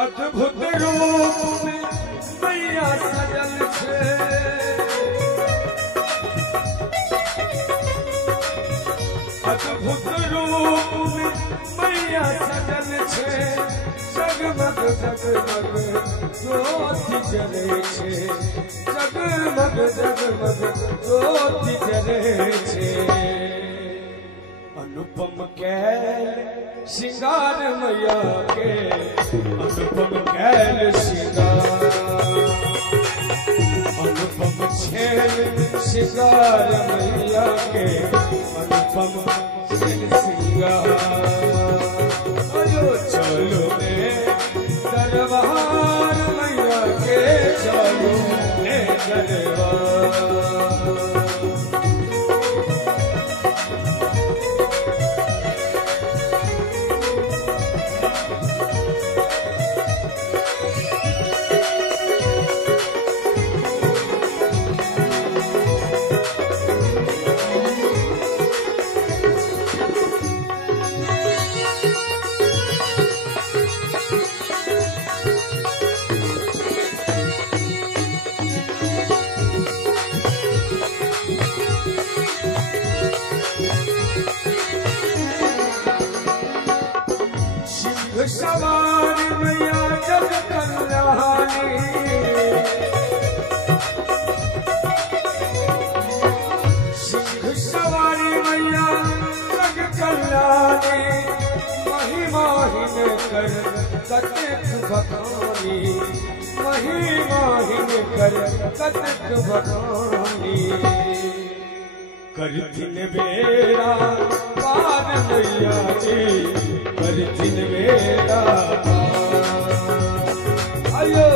अद्भुत रूप में मैया सजल छे, अद्भुत रूप में मैया सजल छे, जगमग जगमग ज्योति जले छे, जगमग जगमग ज्योति जले छे। अनुपम कैल श्रृंगार मैया के, अनुपम कैल श्रृंगार, अनुपम छेल श्रृंगार मैया के, अनुपम छेल श्रृंगार। चलो ने दरबार मैया के, चलो ने दरबार। सवारी मैया जग कल्याणी, सिंह सवारी मैया जग कल्याणी, महिमा हिन कर कतक बखानी, महिमा हिन कर कतक बखानी। करथिन बेड़ा पार मैया जी, करथिन बेड़ा पार। आयो